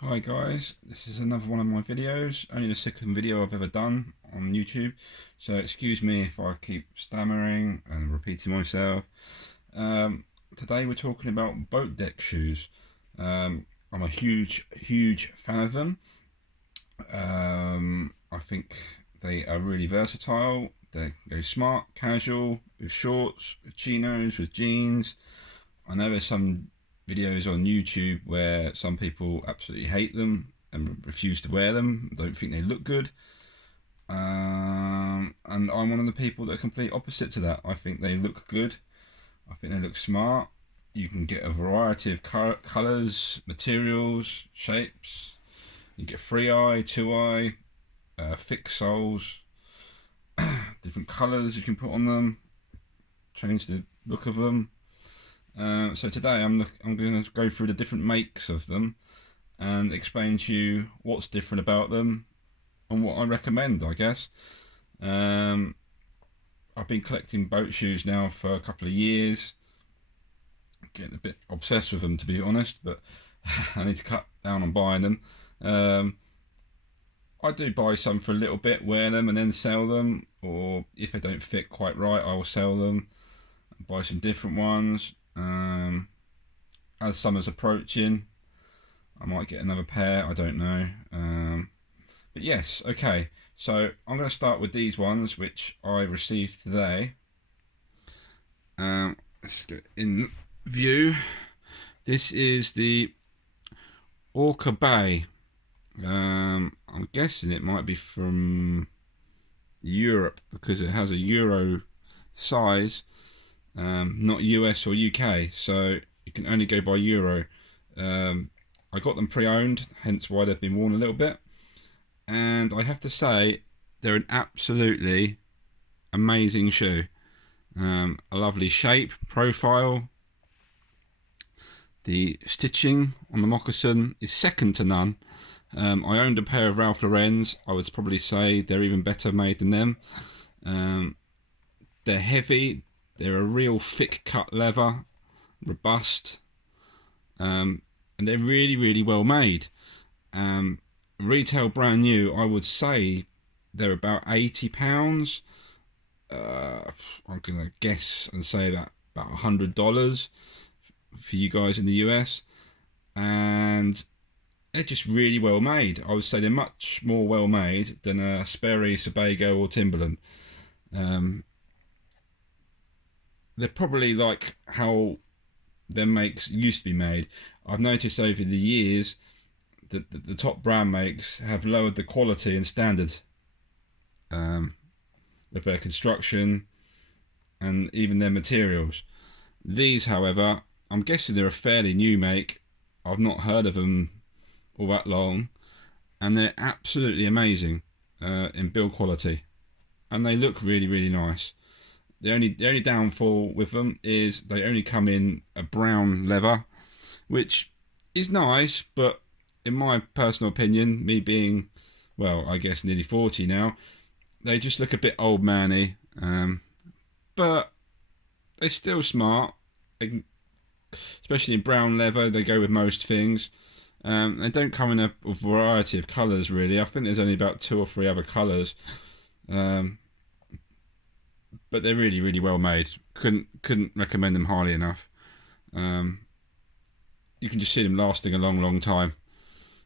Hi guys, this is another one of my videos, only the second video I've ever done on YouTube, so excuse me if I keep stammering and repeating myself. Today we're talking about boat deck shoes. I'm a huge fan of them. I think they are really versatile. They go smart, casual, with shorts, with chinos, with jeans. I know there's some videos on YouTube where some people absolutely hate them and refuse to wear them, don't think they look good. And I'm one of the people that are complete opposite to that. I think they look good. I think they look smart. You can get a variety of colours, materials, shapes. You get 3-eye, 2-eye, thick soles, different colours you can put on them, change the look of them. So today I'm going to go through the different makes of them and explain to you what's different about them and what I recommend, I guess. Um, I've been collecting boat shoes now for a couple of years, getting a bit obsessed with them to be honest, but I need to cut down on buying them. I do buy some for a little bit, wear them and then sell them, or if they don't fit quite right I will sell them, buy some different ones. As summer's approaching, I might get another pair, I don't know. But yes, okay. So I'm going to start with these ones, which I received today. Let's get in view. This is the Orca Bay. I'm guessing it might be from Europe because it has a Euro size, not US or UK. So you can only go by Euro. I got them pre-owned, hence why they've been worn a little bit. And I have to say, they're an absolutely amazing shoe. A lovely shape, profile. The stitching on the moccasin is second to none. I owned a pair of Ralph Lauren's. I would probably say they're even better made than them. They're heavy. They're a real thick cut leather, robust, and they're really well made. Retail brand new, I would say they're about £80. I'm gonna guess and say that about $100 for you guys in the US, and they're just really well made. I would say they're much more well made than a Sperry, Sebago, or Timberland. They're probably like how their makes used to be made. I've noticed over the years that the top brand makes have lowered the quality and standard of their construction and even their materials. These, however, I'm guessing they're a fairly new make. I've not heard of them all that long, and they're absolutely amazing in build quality, and they look really nice. The only downfall with them is they only come in a brown leather, which is nice, but in my personal opinion, me being, well, I guess nearly 40 now, they just look a bit old manny. But they're still smart. Especially in brown leather, they go with most things. They don't come in a variety of colours really. I think there's only about 2 or 3 other colours. But they're really well made. Couldn't recommend them highly enough. You can just see them lasting a long time.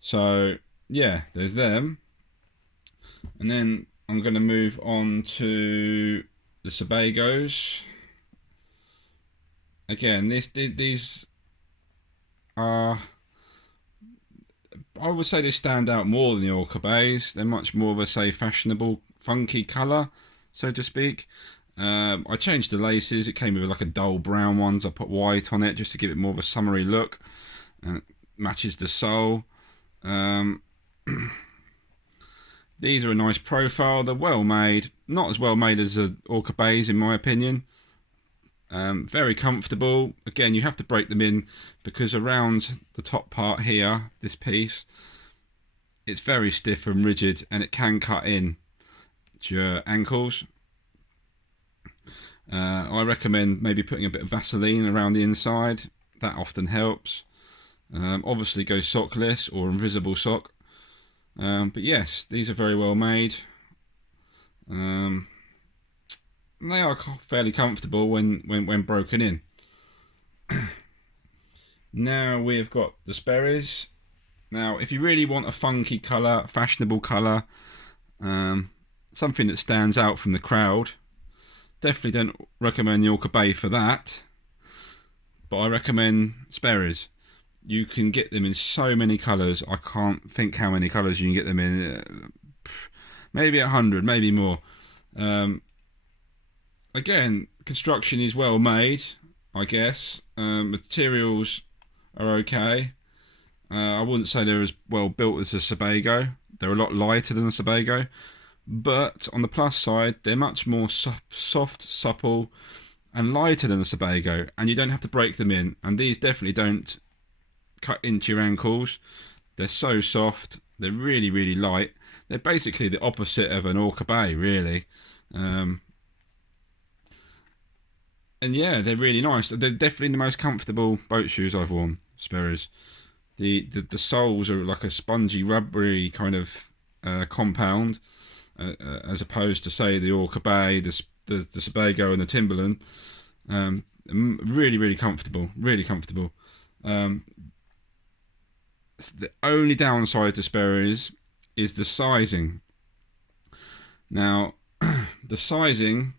So yeah, there's them. And then I'm going to move on to the Sebagos. Again, these are, I would say they stand out more than the Orca Bays. They're much more of a, say, fashionable, funky colour, so to speak. I changed the laces. It came with like a dull brown ones. I put white on it just to give it more of a summery look, and it matches the sole. These are a nice profile. They're well made. Not as well made as the Orca Bays in my opinion. Very comfortable. Again, you have to break them in because around the top part here, this piece, it's very stiff and rigid, and it can cut in to your ankles. I recommend maybe putting a bit of Vaseline around the inside. That often helps. Obviously go sockless or invisible sock. But yes, these are very well made. They are fairly comfortable when broken in. Now we've got the Sperry's. Now, if you really want a funky colour, fashionable colour, something that stands out from the crowd, definitely don't recommend the Orca Bay for that. But I recommend Sperry's. You can get them in so many colours. I can't think how many colours you can get them in. Maybe 100, maybe more. Again, construction is well made, I guess. Materials are okay. I wouldn't say they're as well built as a Sebago. They're a lot lighter than a Sebago. But on the plus side, they're much more soft, supple, and lighter than a Sebago. And you don't have to break them in. And these definitely don't cut into your ankles. They're so soft. They're really, really light. They're basically the opposite of an Orca Bay, really. And yeah, they're really nice. They're definitely the most comfortable boat shoes I've worn, Sperry's. The soles are like a spongy, rubbery kind of compound, as opposed to, say, the Orca Bay, the Sebago and the Timberland. Really, really comfortable. Really comfortable. The only downside to Sperry's is the sizing. Now, the sizing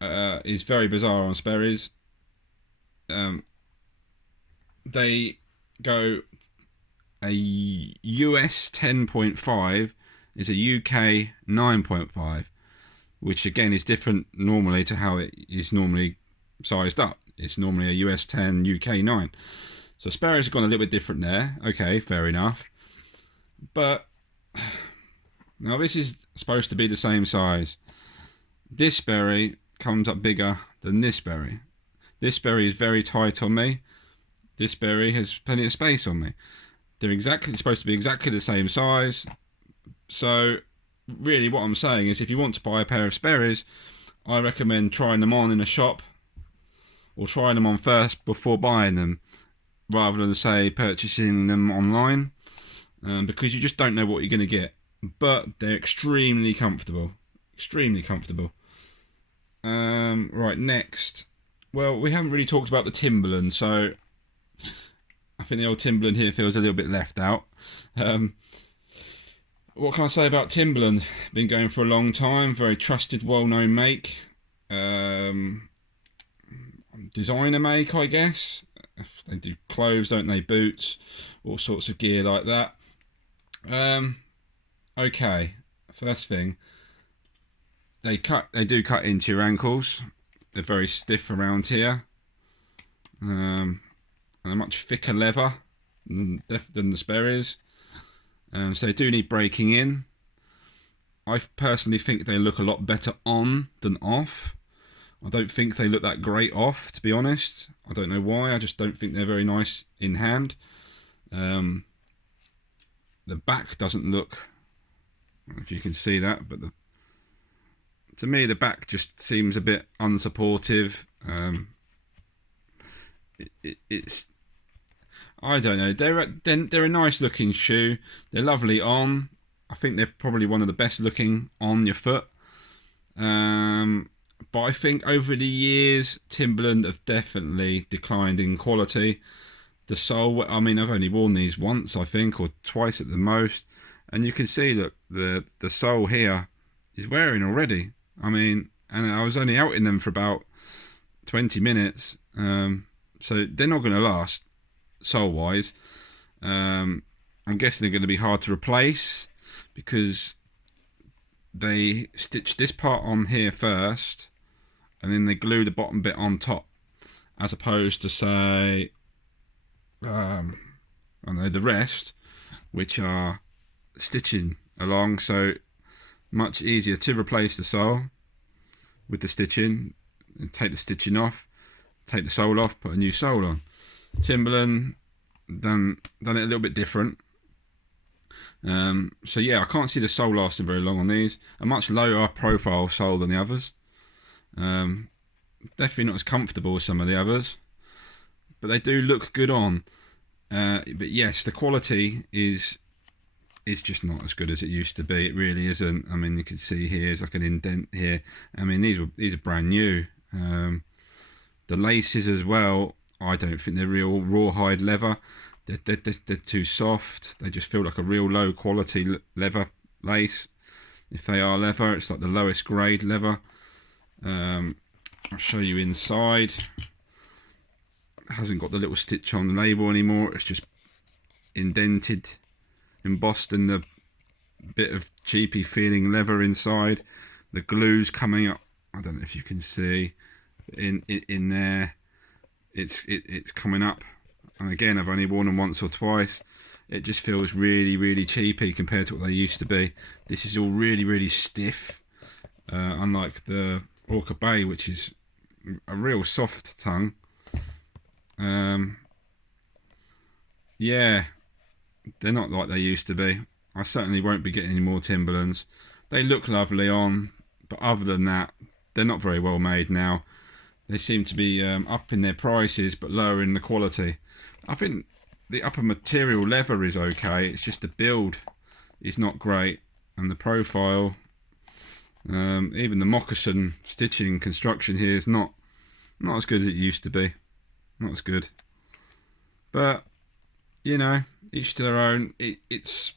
is very bizarre on Sperry's. They go a US 10.5 is a UK 9.5, which again is different normally to how it is normally sized up. It's normally a US 10, UK 9. So Sperry's have gone a little bit different there. Okay, fair enough. But now this is supposed to be the same size. This Sperry comes up bigger than this Sperry. This Sperry is very tight on me. This Sperry has plenty of space on me. They're supposed to be exactly the same size. So really what I'm saying is, if you want to buy a pair of Sperry's, I recommend trying them on in a shop, or trying them on first before buying them, rather than, say, purchasing them online, because you just don't know what you're going to get. But they're extremely comfortable. Extremely comfortable. Right, next. Well, we haven't really talked about the Timberland, so I think the old Timberland here feels a little bit left out. What can I say about Timberland? Been going for a long time. Very trusted, well-known make. Designer make, I guess. They do clothes, don't they? Boots, all sorts of gear like that. Okay, first thing. They do cut into your ankles. They're very stiff around here. And a much thicker leather than the Sperry's. So they do need breaking in. I personally think they look a lot better on than off. I don't think they look that great off, to be honest. I don't know why. I just don't think they're very nice in hand. The back doesn't look, I don't know if you can see that, but to me the back just seems a bit unsupportive. It's I don't know. They're a nice looking shoe. They're lovely on. I think they're probably one of the best looking on your foot. But I think over the years, Timberland have definitely declined in quality. The sole, I mean, I've only worn these once, I think, or twice at the most, and you can see that the sole here is wearing already. I mean, and I was only out in them for about 20 minutes, so they're not going to last sole-wise. I'm guessing they're going to be hard to replace, because they stitch this part on here first, and then they glue the bottom bit on top, as opposed to, say, I don't know, the rest, which are stitching along. So much easier to replace the sole with the stitching, and take the stitching off, take the sole off, put a new sole on. Timberland done it a little bit different. So yeah, I can't see the sole lasting very long on these. A much lower profile sole than the others. Definitely not as comfortable as some of the others. but they do look good on. But yes, the quality is just not as good as it used to be. It really isn't. I mean, you can see here, there's like an indent here. I mean, these are brand new. The laces as well, I don't think they're real rawhide leather. They're too soft. They just feel like a real low quality leather lace. If they are leather, it's like the lowest grade leather. I'll show you inside. It hasn't got the little stitch on the label anymore. It's just indented, embossed in the bit of cheapy feeling leather inside. The glue's coming up. I don't know if you can see in there. It's coming up. And again, I've only worn them once or twice. It just feels really, really cheapy compared to what they used to be. This is all really, really stiff. Unlike the Orca Bay, which is a real soft tongue. Yeah, they're not like they used to be. I certainly won't be getting any more Timberlands. They look lovely on, but other than that, they're not very well made now. They seem to be up in their prices, but lower in the quality. I think the upper material leather is okay. It's just the build is not great, and the profile, even the moccasin stitching construction here is not as good as it used to be. Not as good. But you know, each to their own. It's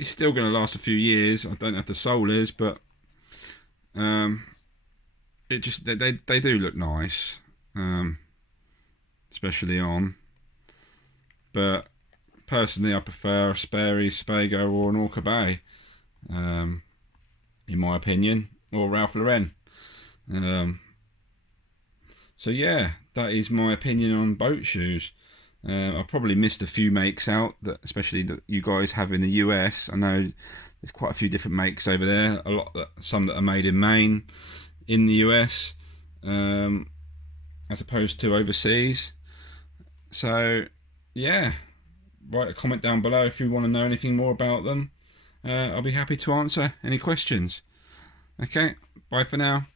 still going to last a few years. I don't know if the sole is, but it just they do look nice, especially on. But personally, I prefer a Sperry, Sebago, or an Orca Bay, in my opinion, or Ralph Lauren. So yeah, that is my opinion on boat shoes. I probably missed a few makes out, that especially that you guys have in the US. I know there's quite a few different makes over there. Some that are made in Maine, in the US, as opposed to overseas. So yeah, write a comment down below if you want to know anything more about them. I'll be happy to answer any questions. Okay, bye for now.